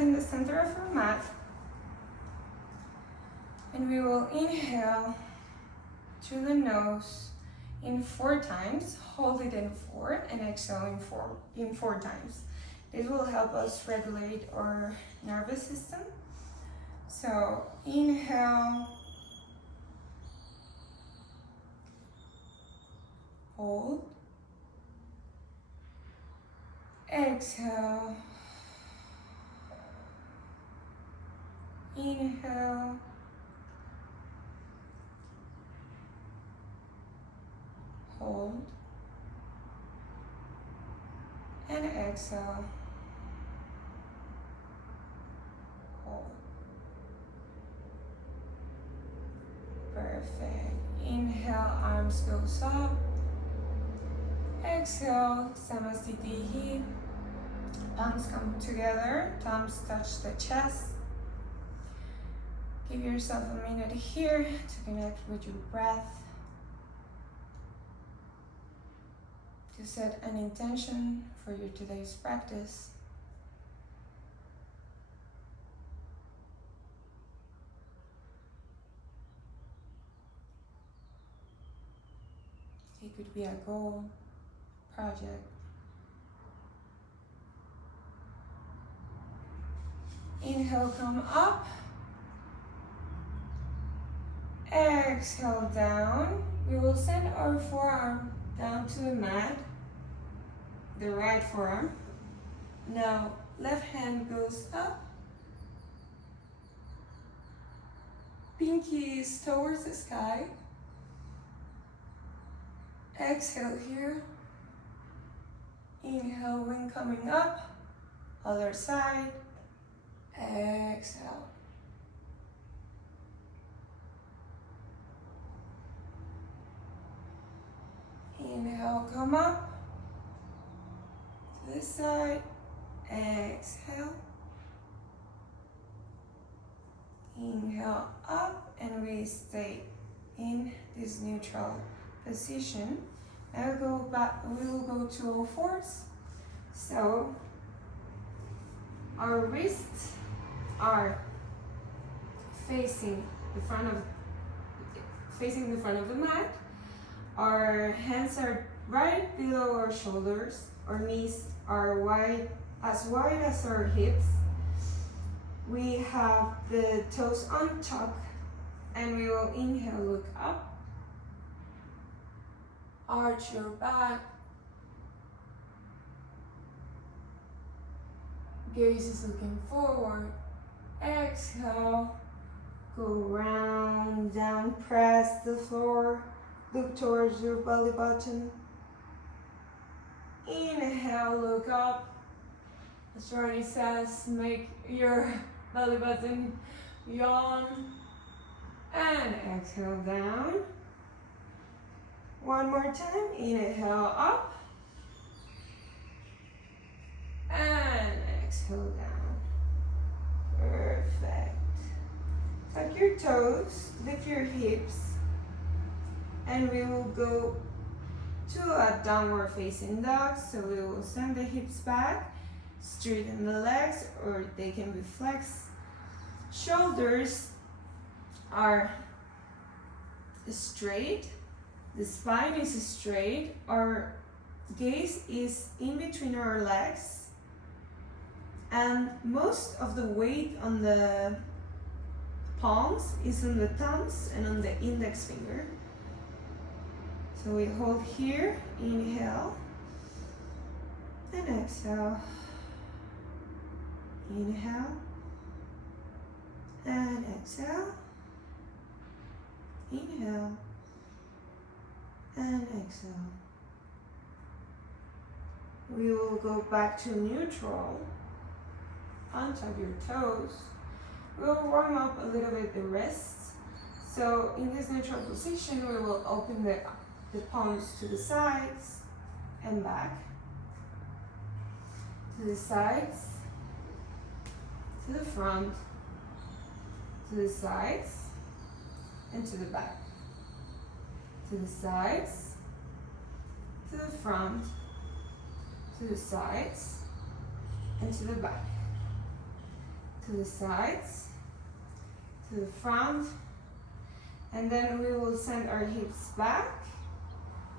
in the center of our mat. And we will inhale through the nose in 4 times, hold it in 4, and exhale in 4 times. This will help us regulate our nervous system. So inhale, hold, exhale, inhale, hold, and exhale, hold. Perfect. Inhale, arms goes up. Exhale, Samasthiti. Palms come together, thumbs touch the chest. Give yourself a minute here to connect with your breath. To set an intention for your today's practice. It could be a goal, project. Inhale, come up. Exhale, down. We will send our forearm down to the mat, the right forearm. Now, left hand goes up. Pinky is towards the sky. Exhale here. Inhale, wing coming up. Other side. Exhale. Inhale, come up. To this side. Exhale. Inhale up, and we stay in this neutral position. Now we will go to all fours. So our wrists are facing the front of the mat. Our hands are right below our shoulders. Our knees are wide as our hips. We have the toes on tuck, and we will inhale, look up. Arch your back. Gaze is looking forward. Exhale. Go round, down, press the floor. Look towards your belly button. Inhale, look up. As Ronnie says, make your belly button yawn. And exhale down. One more time. Inhale up. And exhale down. Perfect. Tuck your toes, lift your hips, and we will go to a downward facing dog. So we will send the hips back, straighten the legs, or they can be flexed. Shoulders are straight, the spine is straight, our gaze is in between our legs, and most of the weight on the palms is on the thumbs and on the index finger. So we hold here, inhale, and exhale. Inhale, and exhale. Inhale, and exhale. We will go back to neutral. Untug your toes. We'll warm up a little bit the wrists. So in this neutral position, we will open the palms to the sides and back. To the sides, to the front, to the sides, and to the back. To the sides, to the front, to the sides, and to the back. to the sides, to the front, and then we will send our hips back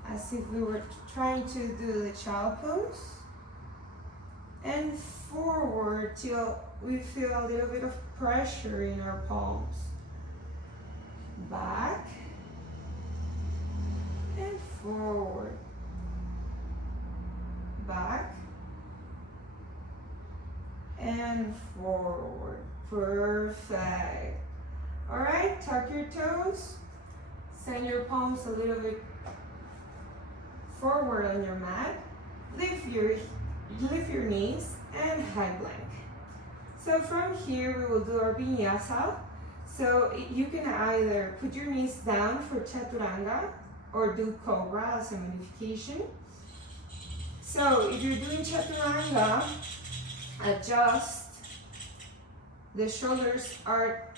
as if we were trying to do the child pose, and forward till we feel a little bit of pressure in our palms. Back and forward. Back and forward. Perfect. All right, tuck your toes. Send your palms a little bit forward on your mat. Lift your knees and high plank. So from here we will do our vinyasa. So you can either put your knees down for chaturanga or do cobra as a modification. So if you're doing chaturanga, adjust. The shoulders are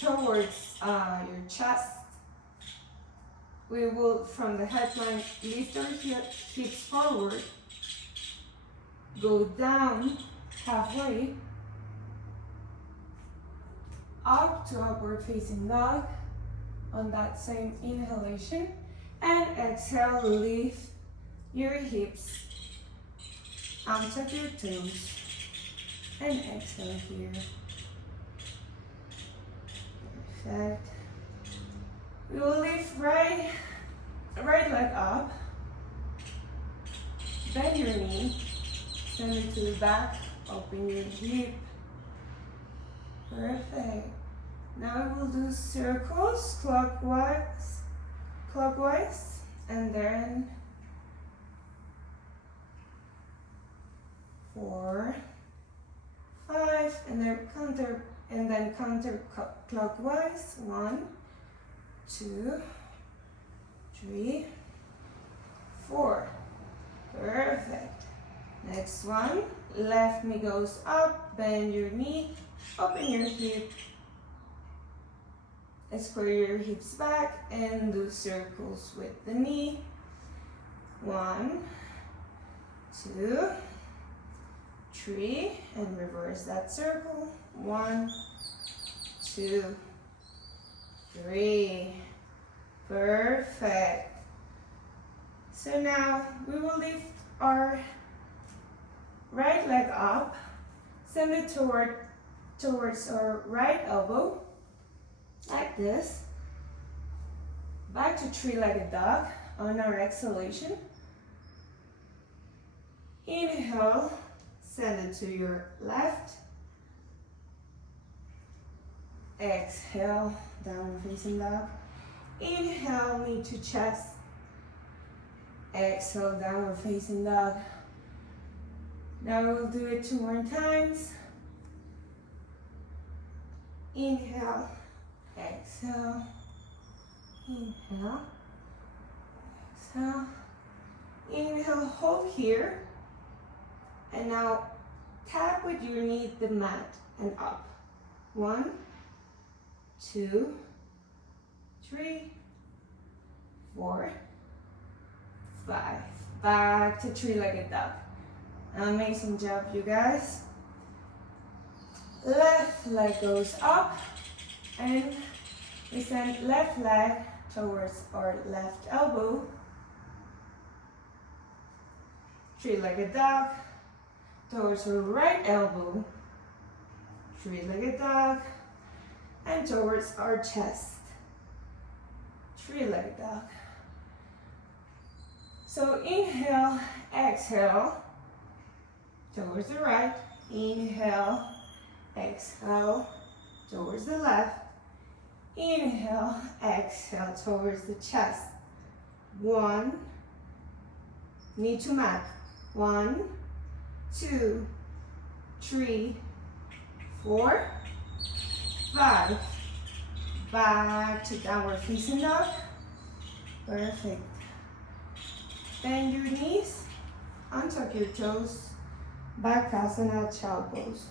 towards your chest. We will, from the high plank, lift our hips forward, go down halfway, up to upward facing dog on that same inhalation, and exhale, lift your hips, untuck your toes, and exhale here. Perfect. We will lift right leg up, bend your knee, send it to the back, open your hip. Perfect. Now we will do circles clockwise, and then 4, 5, and then counterclockwise. 1, 2, 3, 4. Perfect. Next one, left knee goes up, bend your knee, open your hip, square your hips back, and do circles with the knee. 1, 2, 3, and reverse that circle. 1, 2, 3. Perfect. So now we will lift our right leg up, send it towards our right elbow, like this. Back to three-legged dog on our exhalation. Inhale, send it to your left. Exhale, downward facing dog. Inhale, knee to chest. Exhale, downward facing dog. Now we'll do it 2 more times. Inhale, exhale, inhale, exhale, inhale, hold here. And now tap with your knee the mat and up. 1, 2, 3, 4, 5. Back to three-legged dog. Amazing job, you guys. Left leg goes up, and we send left leg towards our left elbow. Three-legged dog towards our right elbow. Three-legged dog, and towards our chest. Three-legged dog. So inhale, exhale, towards the right. Inhale, exhale, towards the left. Inhale, exhale, towards the chest. 1, knee to mat. 1, 2, 3, 4, 5. Back to downward facing dog. Perfect. Bend your knees, untuck your toes, Bakasana, child pose.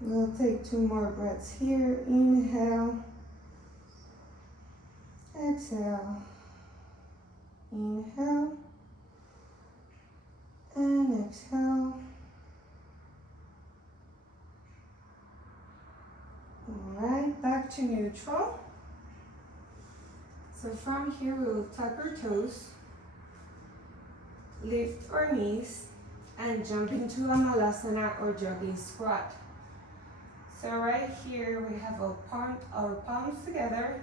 We'll take 2 more breaths here. Inhale. exhale. Inhale and exhale. Alright, back to neutral. So from here we will tuck our toes, lift our knees, and jump into a malasana or jogging squat. So right here we have our palms together,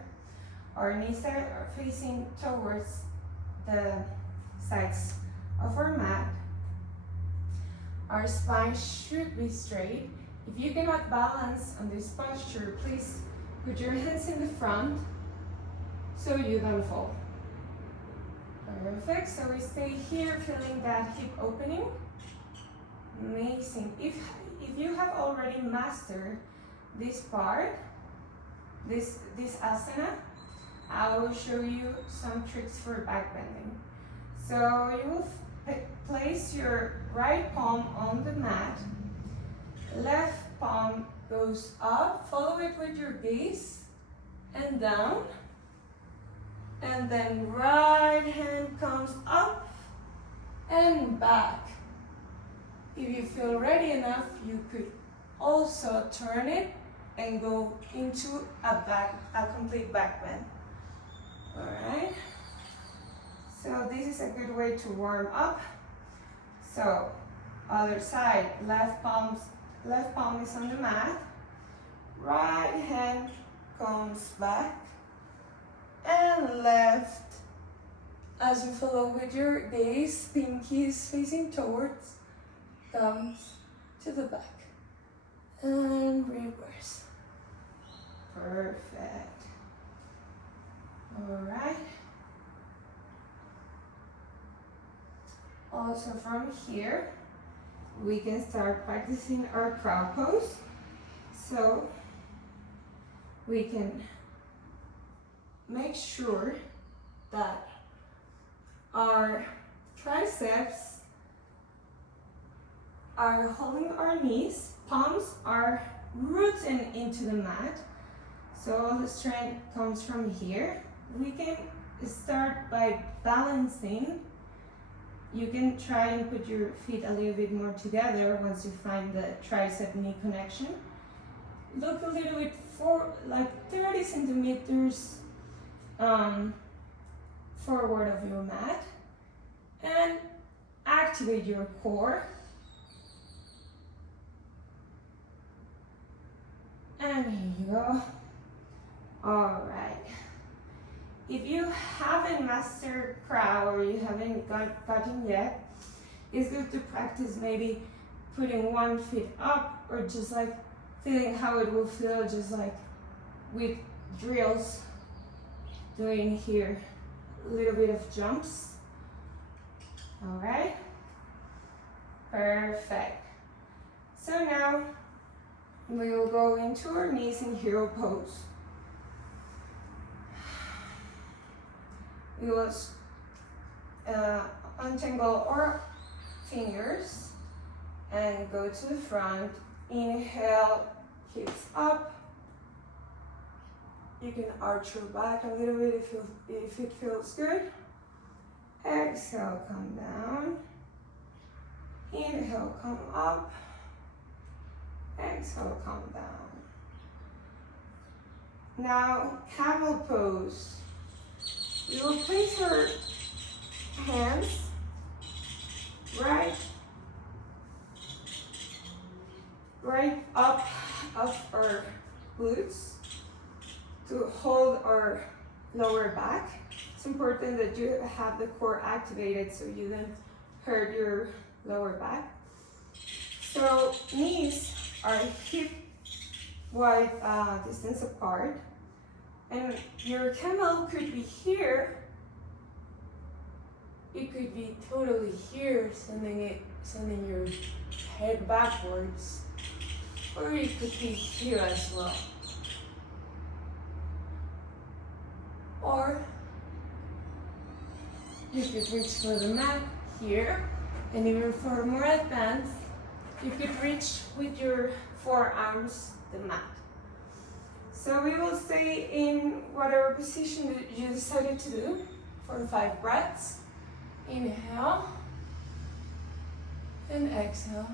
our knees are facing towards the sides of our mat. Our spine should be straight. If you cannot balance on this posture, please put your hands in the front so you don't fall. Perfect, so we stay here feeling that hip opening. Amazing. If you have already mastered this part, this asana, I will show you some tricks for back bending. So you will place your right palm on the mat, left palm goes up, follow it with your gaze and down, and then right hand comes up and back. If you feel ready enough, you could also turn it and go into a complete back bend. All right. So this is a good way to warm up. So other side, left palm is on the mat, right hand comes back, and left, as you follow with your gaze, pinky is facing towards, comes to the back, and reverse. Perfect. All right. Also from here, we can start practicing our crow pose. So we can make sure that our triceps are holding our knees, palms are rooting into the mat. So all the strength comes from here. We can start by balancing. You can try and put your feet a little bit more together once you find the tricep knee connection. Look a little bit like 30 centimeters forward of your mat and activate your core. And here you go. All right. If you haven't mastered crow or you haven't gotten yet, it's good to practice maybe putting one foot up or just like feeling how it will feel just like with drills, doing here a little bit of jumps. All right, perfect. So now we will go into our knees in hero pose. We will untangle our fingers and go to the front. Inhale, hips up. You can arch your back a little bit if it feels good. Exhale, come down. Inhale, come up. Exhale, come down. Now, camel pose. We will place our hands right up of our glutes to hold our lower back. It's important that you have the core activated so you don't hurt your lower back. So knees are hip wide distance apart. And your camel could be here. It could be totally here, sending your head backwards. Or it could be here as well. Or you could reach for the mat here. And even for more advanced, you could reach with your forearms the mat. So we will stay in whatever position that you decided to do for 5 breaths. Inhale and exhale.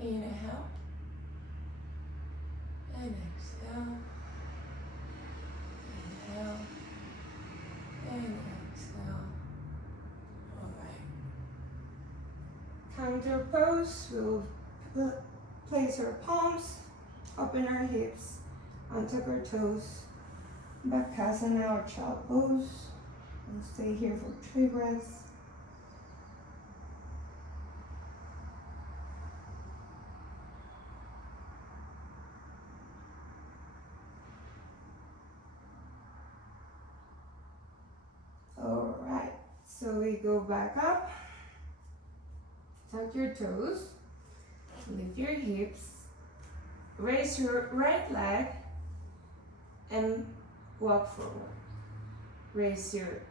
Inhale and exhale. Inhale and exhale. Alright. Counter pose. We'll place our palms, open our hips, untuck our toes. Bakasana or child pose. We'll stay here for 3 breaths. Alright, so we go back up, tuck your toes, lift your hips, raise your right leg and walk forward. Raise your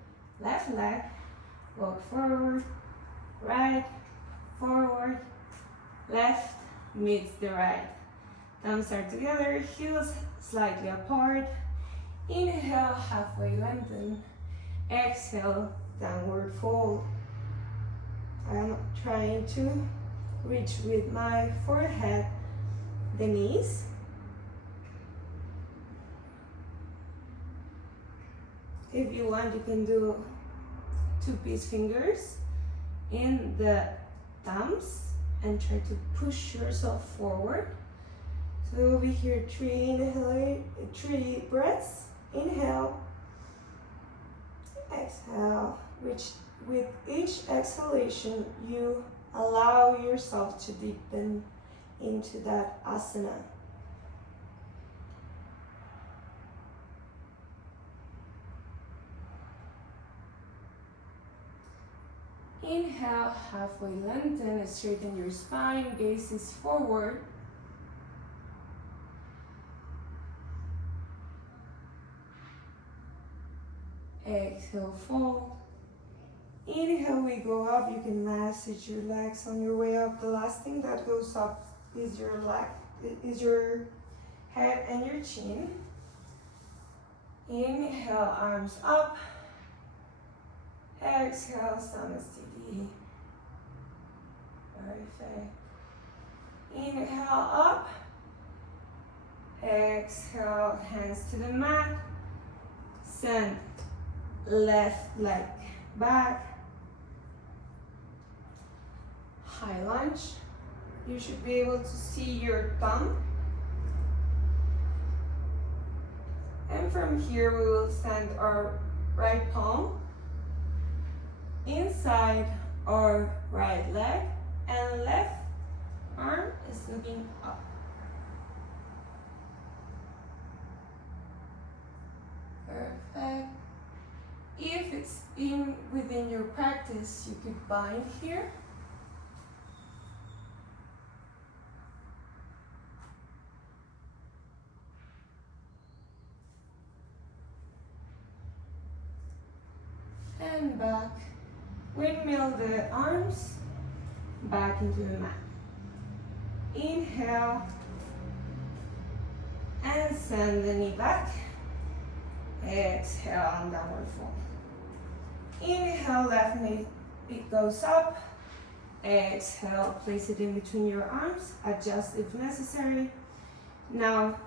left leg, walk forward, right, forward, left meets the right. Thumbs are together, heels slightly apart. Inhale, halfway lengthen. Exhale, downward fold. I'm trying to reach with my forehead the knees. If you want, you can do 2 peace fingers in the thumbs and try to push yourself forward. So we'll be here 3 breaths. Inhale, exhale. With each exhalation, you allow yourself to deepen into that asana. Inhale, halfway lengthen, straighten your spine, gaze is forward. Exhale, fold. Inhale, we go up. You can massage your legs on your way up. The last thing that goes up is your head and your chin. Inhale, arms up. Exhale, Samasthiti. Perfect. Inhale, up. Exhale, hands to the mat. Send left leg back. High lunge. You should be able to see your thumb. And from here we will send our right palm inside our right leg and left arm is looking up. Perfect. If it's within your practice, you could bind here. And back. Windmill the arms back into the mat. Inhale and send the knee back. Exhale and downward fold. Inhale, left knee, it goes up. Exhale, place it in between your arms, adjust if necessary. Now,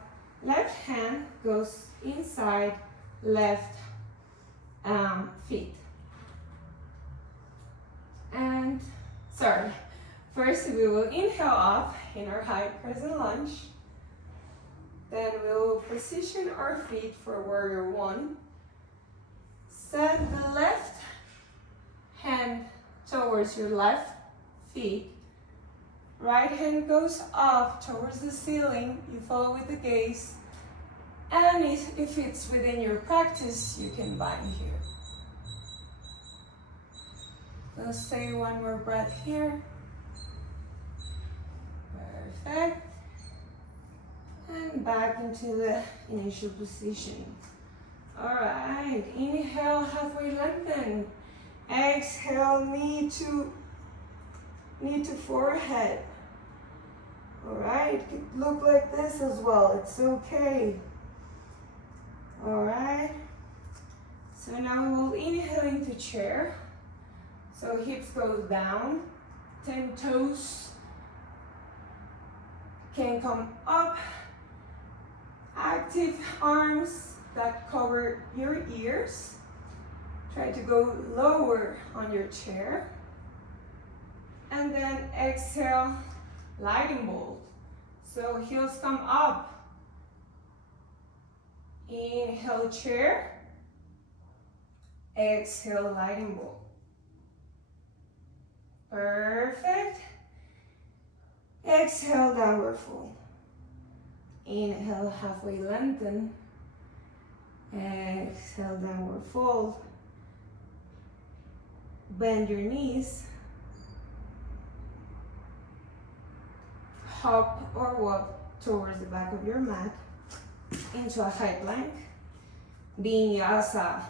left hand goes inside left feet. And, first we will inhale up in our high crescent lunge. Then we will position our feet for warrior 1. Send the left hand towards your left feet. Right hand goes up towards the ceiling. You follow with the gaze. And if it's within your practice, you can bind here. Let's stay one more breath here. Perfect. And back into the initial position. All right, inhale, halfway lengthen. Exhale, knee to forehead. Alright, it could look like this as well, it's okay. Alright, so now we will inhale into chair. So hips go down, 10 toes can come up. Active arms that cover your ears. Try to go lower on your chair. And then exhale, lightning bolt. So heels come up. Inhale, chair. Exhale, lightning bolt. Perfect. Exhale, downward fold. Inhale, halfway lengthen. Exhale, downward fold. Bend your knees. Hop or walk towards the back of your mat into a high plank. Vinyasa.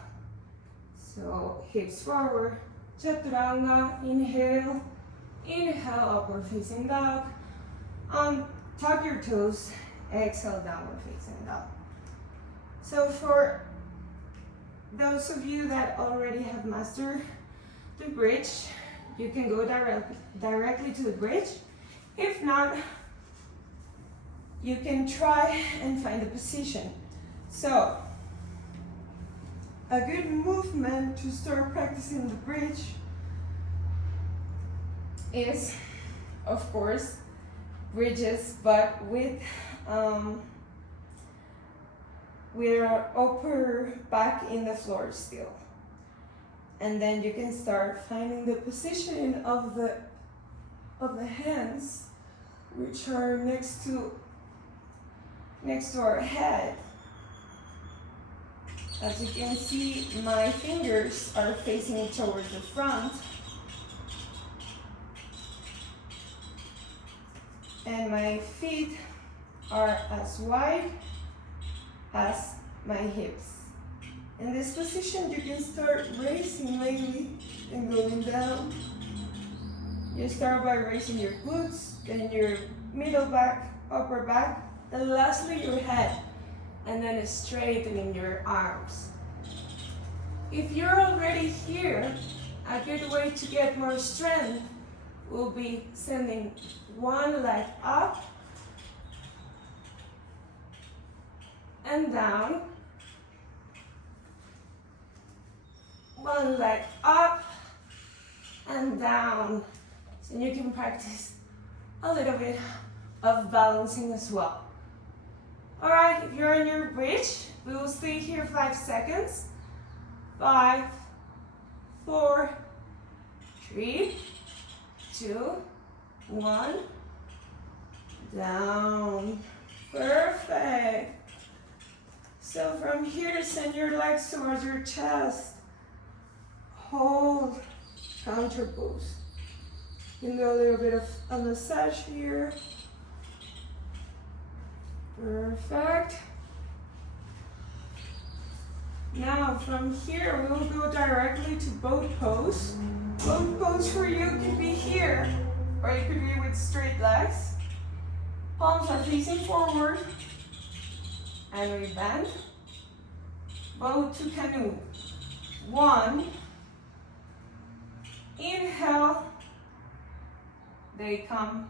So hips forward. Chaturanga. Inhale. Inhale, upward facing dog. Tuck your toes. Exhale, downward facing dog. So for those of you that already have mastered the bridge, you can go directly to the bridge. If not, you can try and find the position. So a good movement to start practicing the bridge is, of course, bridges, but with our upper back in the floor still. And then you can start finding the position of the hands, which are next to our head. As you can see, my fingers are facing towards the front. And my feet are as wide as my hips. In this position, you can start raising lightly and going down. You start by raising your glutes, then your middle back, upper back, and lastly your head, and then straightening your arms. If you're already here, a good way to get more strength will be sending one leg up and down, one leg up and down. So you can practice a little bit of balancing as well. All right, if you're in your bridge, we will stay here 5 seconds. 5, 4, 3, 2, 1, down. Perfect. So from here, send your legs towards your chest. Hold, counter pose. You can do a little bit of a massage here. Perfect. Now from here, we will go directly to boat pose. Boat pose for you could be here, or it could be with straight legs. Palms are facing forward, and we bend. Boat to canoe. 1. Inhale, they come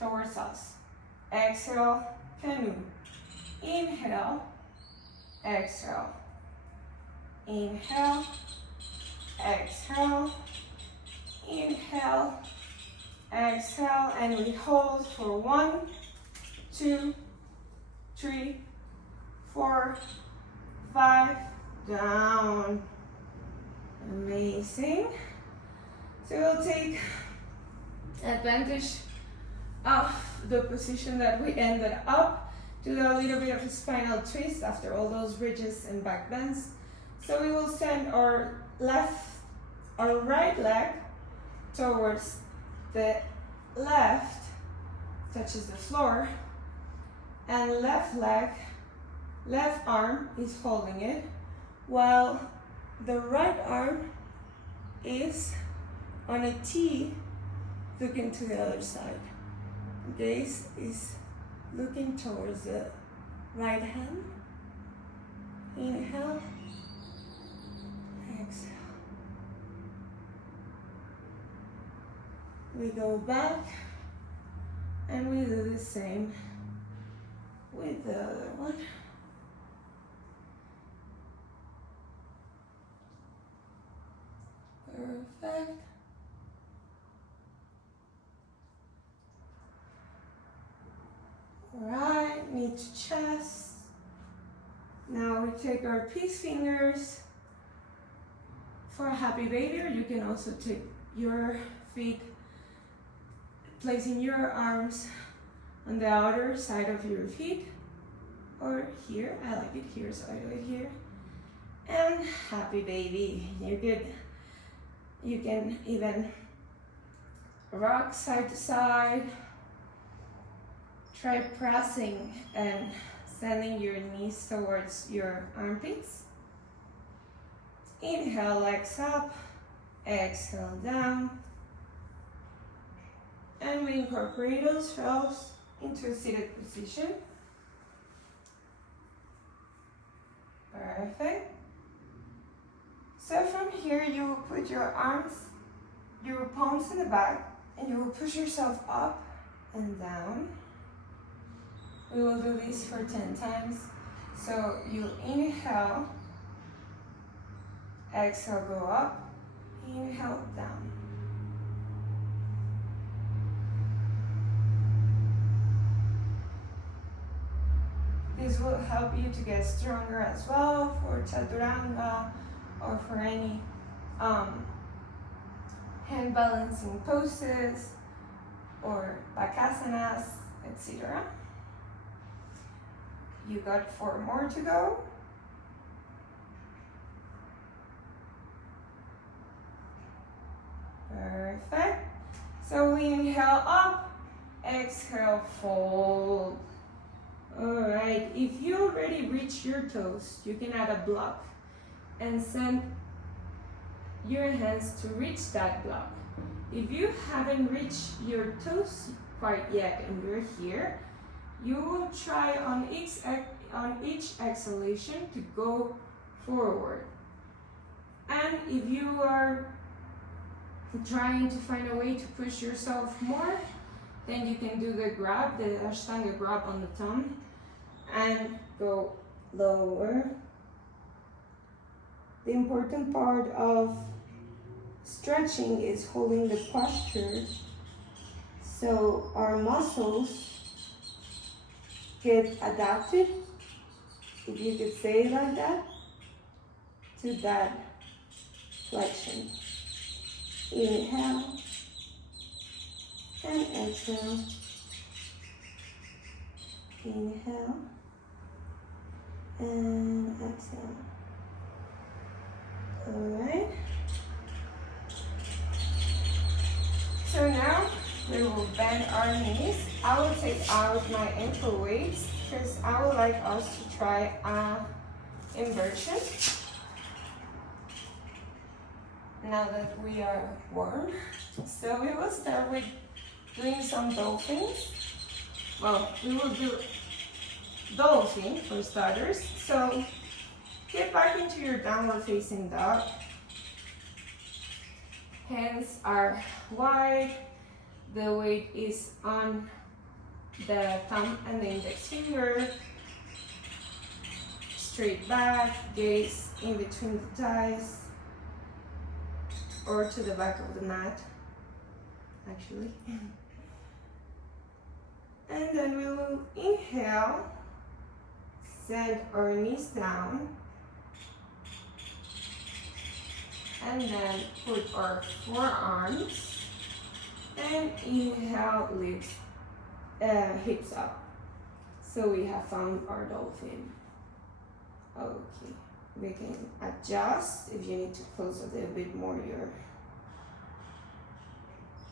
towards us. Exhale, canoe. Inhale, exhale. Inhale, exhale, inhale, exhale, and we hold for 1, 2, 3, 4, 5, down. Amazing. So we'll take advantage of the position that we ended up, do a little bit of a spinal twist after all those bridges and back bends. So we will send our right leg towards the left, touches the floor, and left arm is holding it, while the right arm is on a T looking to the other side. gaze is looking towards the right hand. Inhale, exhale. We go back and we do the same with the other one. Perfect. Alright, knee to chest. Now we take our peace fingers for a happy baby, or you can also take your feet, placing your arms on the outer side of your feet, or here. I like it here, so I do it here. And happy baby. You can even rock side to side. Try pressing and sending your knees towards your armpits. Inhale, legs up, exhale down. And we incorporate ourselves into a seated position. Perfect. So from here, you will put your arms, your palms in the back, and you will push yourself up and down. We will do this for 10 times. So you inhale, exhale, go up, inhale, down. This will help you to get stronger as well for chaturanga or for any hand balancing poses or bakasanas, etc. You got 4 more to go. Perfect. So we inhale up, exhale, fold. Alright, if you already reach your toes, you can add a block and send your hands to reach that block. If you haven't reached your toes quite yet and you're here, you will try on each exhalation to go forward. And if you are trying to find a way to push yourself more, then you can do the grab, the Ashtanga grab on the thumb, and go lower. The important part of stretching is holding the posture so our muscles get adapted, if you could say it like that, to that flexion. Inhale and exhale. Inhale and exhale. Alright. So now we will bend our knees. I will take out my ankle weights because I would like us to try a inversion. Now that we are warm. So we will start with doing some dolphins. Well, we will do dolphin for starters. So get back into your downward facing dog. Hands are wide. The weight is on the thumb and the index finger. Straight back, gaze in between the thighs or to the back of the mat, actually. And then we will inhale, send our knees down, and then put our forearms, and inhale, lift hips up. So we have found our dolphin. Okay, we can adjust if you need to close a little bit more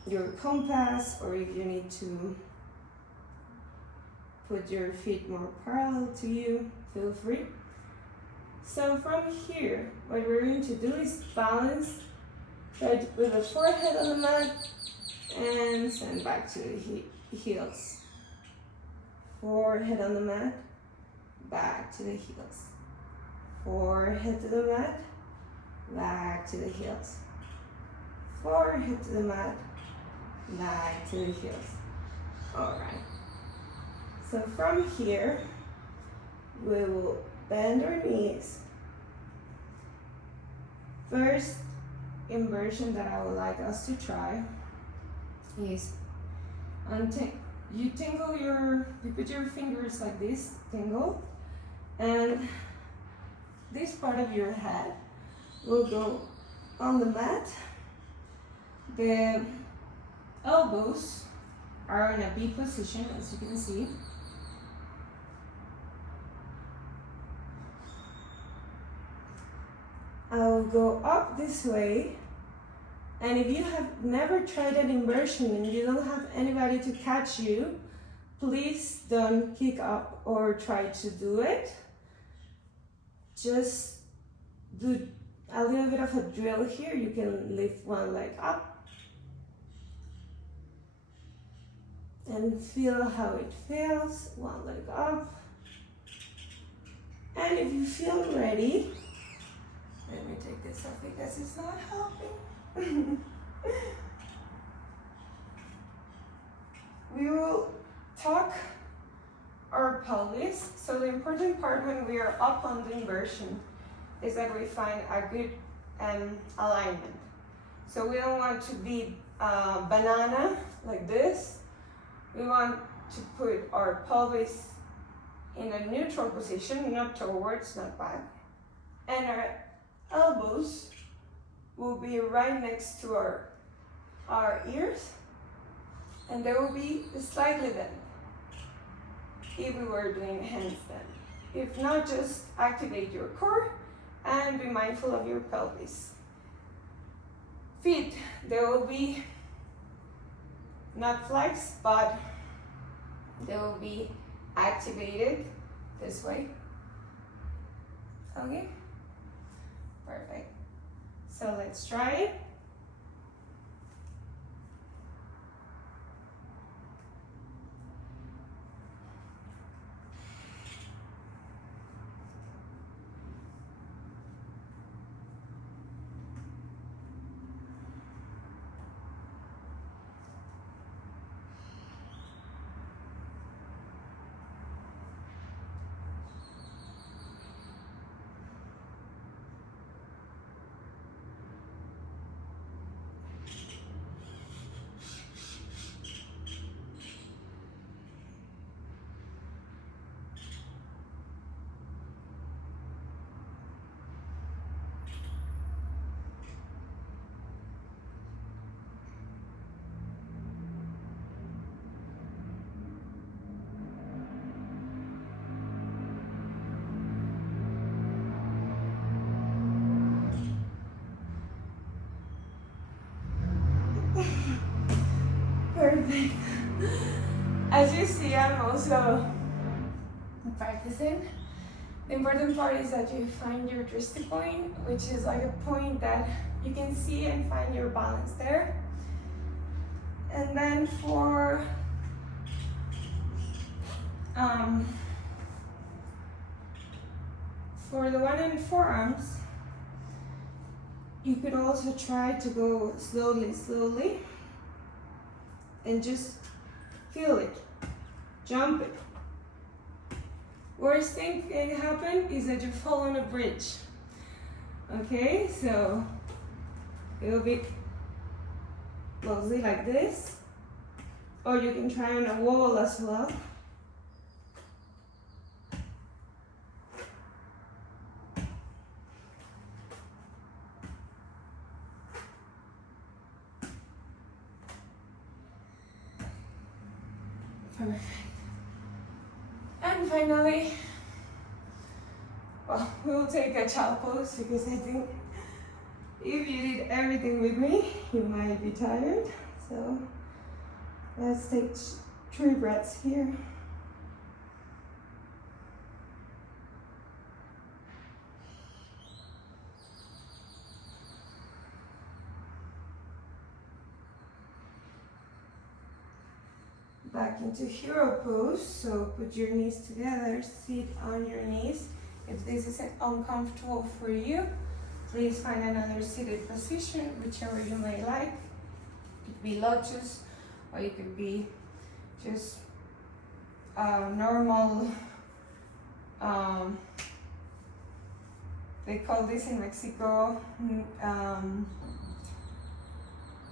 your compass, or if you need to put your feet more parallel to you, feel free. So from here, what we're going to do is balance right with the forehead on the mat and send back to the heels. Forehead on the mat, back to the heels. Forehead to the mat, back to the heels. Forehead to the mat, back to the heels. All right. So from here, we will bend our knees. First inversion that I would like us to try is you put your fingers like this, tingle, and this part of your head will go on the mat. The elbows are in a V position, as you can see. I'll go up this way, and if you have never tried an inversion and you don't have anybody to catch you, please don't kick up or try to do it. Just do a little bit of a drill here. You can lift one leg up and feel how it feels, one leg up. And if you feel ready, let me take this off because it's not helping. We will tuck our pelvis. So the important part when we are up on the inversion is that we find a good alignment. So we don't want to be banana like this. We want to put our pelvis in a neutral position, not towards, not back. And our elbows will be right next to our ears, and they will be slightly bent if we were doing handstand. If not, just activate your core and be mindful of your pelvis. Feet, they will be not flexed, but they will be activated this way. Okay? Perfect. So let's try it. Perfect. As you see, I'm also practicing. The important part is that you find your drishti point, which is like a point that you can see and find your balance there. And then for the one in forearms, you could also try to go slowly, and just feel it, jump it. Worst thing can happen is that you fall on a bridge. Okay, so it will be mostly like this, or you can try on a wall as well. Perfect. And finally, well, we'll take a child pose because I think if you did everything with me, you might be tired. So let's take 3 breaths here. back into hero pose. So put your knees together, sit on your knees. If this isn't uncomfortable for you, please find another seated position, whichever you may like. It could be lotus, or it could be just normal. They call this in Mexico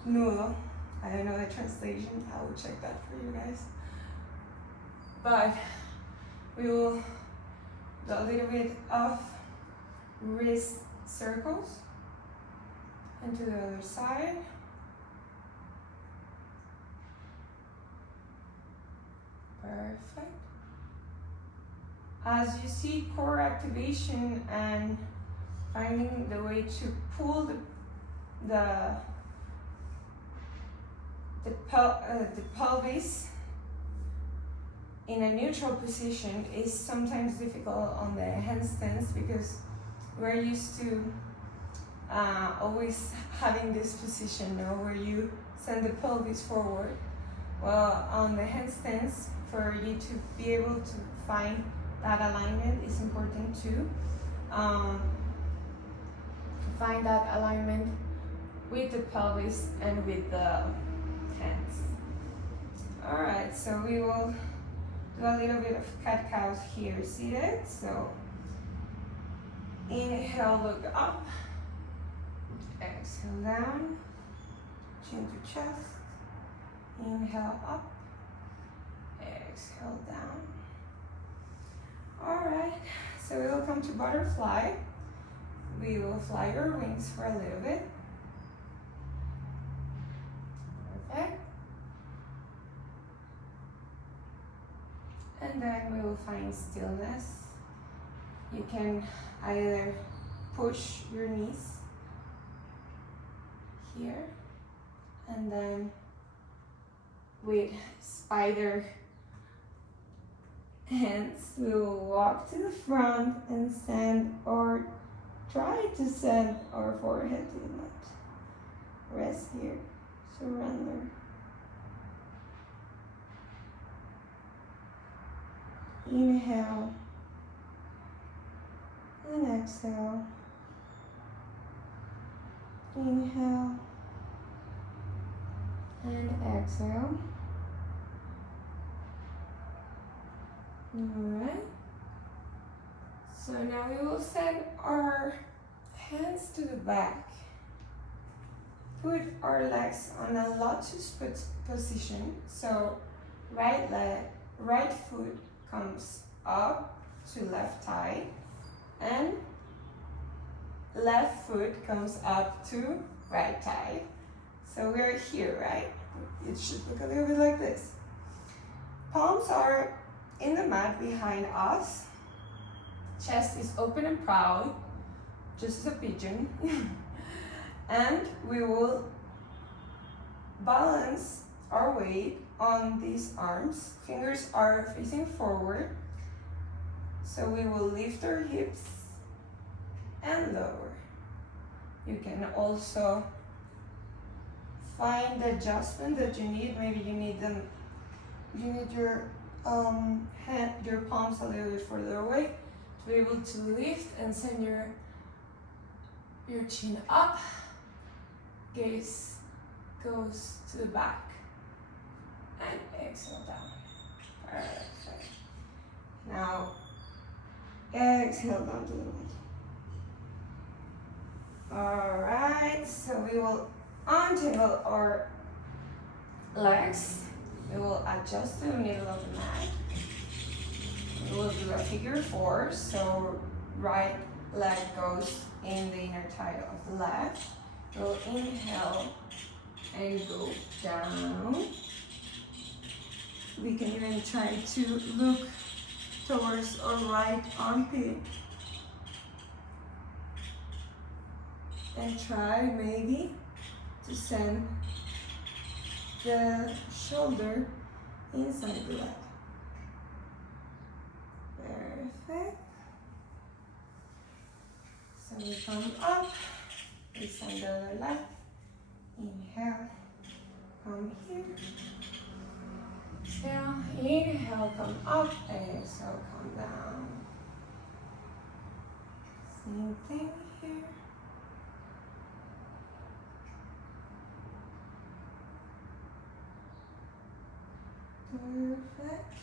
nudo. I don't know the translation. I will check that for you guys. But we will do a little bit of wrist circles and to the other side. Perfect. As you see core activation and finding the way to pull the pelvis in a neutral position is sometimes difficult on the handstands because we're used to always having this position, you know, where you send the pelvis forward. Well, on the handstands, for you to be able to find that alignment is important too. Find that alignment with the pelvis and with the hands. All right, so we will do a little bit of cat-cows here, seated. So inhale, look up. Exhale down, chin to chest. Inhale up, exhale down. All right, so we will come to butterfly. We will fly your wings for a little bit. Perfect. And then we will find stillness. You can either push your knees here, and then with spider hands, we will walk to the front and send or try to send our forehead to the mat. Rest here, surrender. Inhale and exhale. Inhale and exhale. Alright. So now we will send our hands to the back. Put our legs on a lotus position. So right foot comes up to left thigh and left foot comes up to right thigh. So we're here, right? It should look a little bit like this. Palms are in the mat behind us. Chest is open and proud, just as a pigeon. And we will balance our weight on these arms. Fingers are facing forward. So we will lift our hips and lower. You can also find the adjustment that you need. Maybe you need your your palms a little bit further away to be able to lift and send your chin up. Gaze goes to the back and exhale down. Perfect. Now exhale down to the mat. All right, so we will untangle our legs. We will adjust to the middle of the mat. We will do a figure four, so right leg goes in the inner thigh of the left. We'll inhale and go down. We can even try to look towards our right armpit and try maybe to send the shoulder inside the leg. Perfect. So we come up, we send the other leg. Inhale, come here. Exhale, inhale, come up, exhale, come down. Same thing here. Perfect.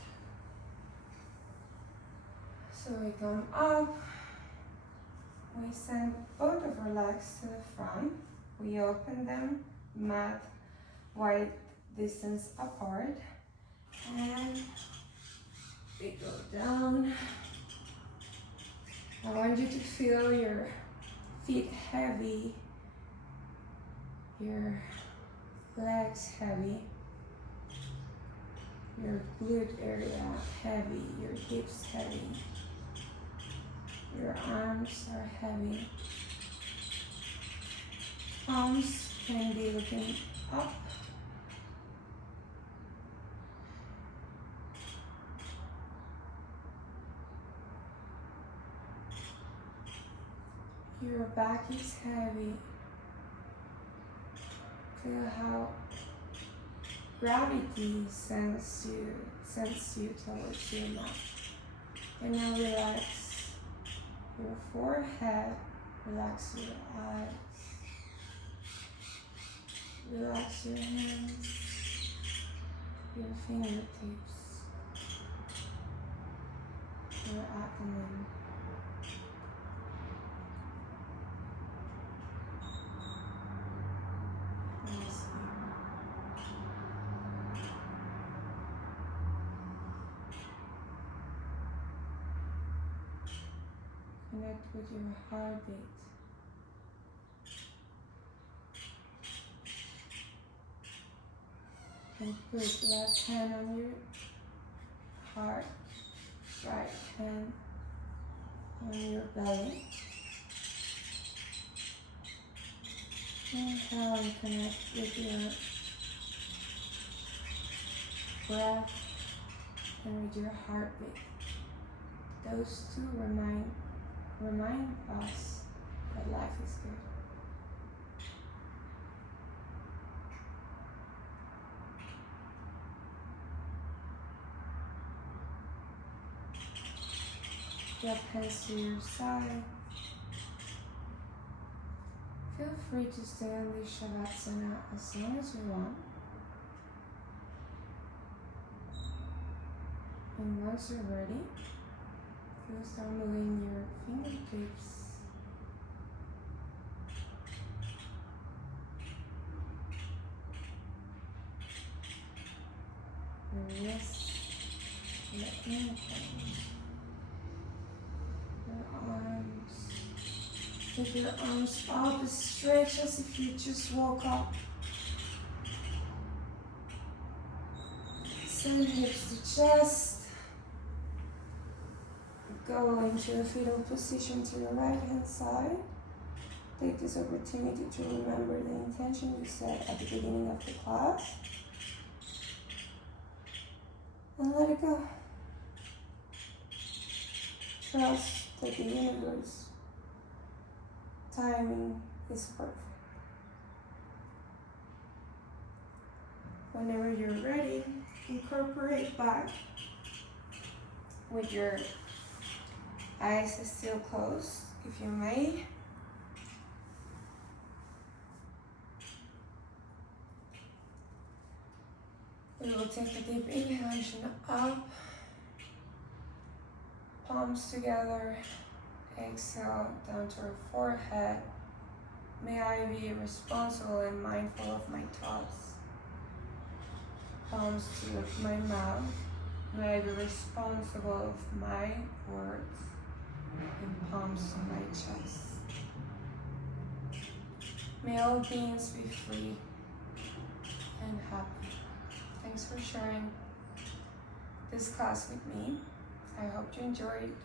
So we come up, we send both of our legs to the front, we open them, mat wide distance apart, and we go down. I want you to feel your feet heavy, your legs heavy, your glute area heavy, your hips heavy, your arms are heavy. Palms can be looking up. Your back is heavy. Feel how gravity sends you towards your mat. And now relax your forehead, relax your eyes, relax your hands, your fingertips, your abdomen. Connect with your heartbeat. And put left hand on your heart, right hand on your belly. Inhale and connect with your breath and with your heartbeat. Those two remind us that life is good. Drop hands to your side. Feel free to stay on this Shavasana as long as you want. And once you're ready, you'll start moving your fingertips. Your wrists, your ankles, your arms. Take your arms up, stretch as if you just woke up. Send hips to chest. Go into a fetal position to your right hand side. Take this opportunity to remember the intention you set at the beginning of the class. And let it go. Trust that the universe timing is perfect. Whenever you're ready, incorporate back with your eyes still closed, if you may. We will take a deep inhalation up, palms together, exhale down to our forehead. May I be responsible and mindful of my thoughts. Palms to my mouth. May I be responsible of my words. And palms to my chest. May all beings be free and happy. Thanks for sharing this class with me. I hope you enjoyed.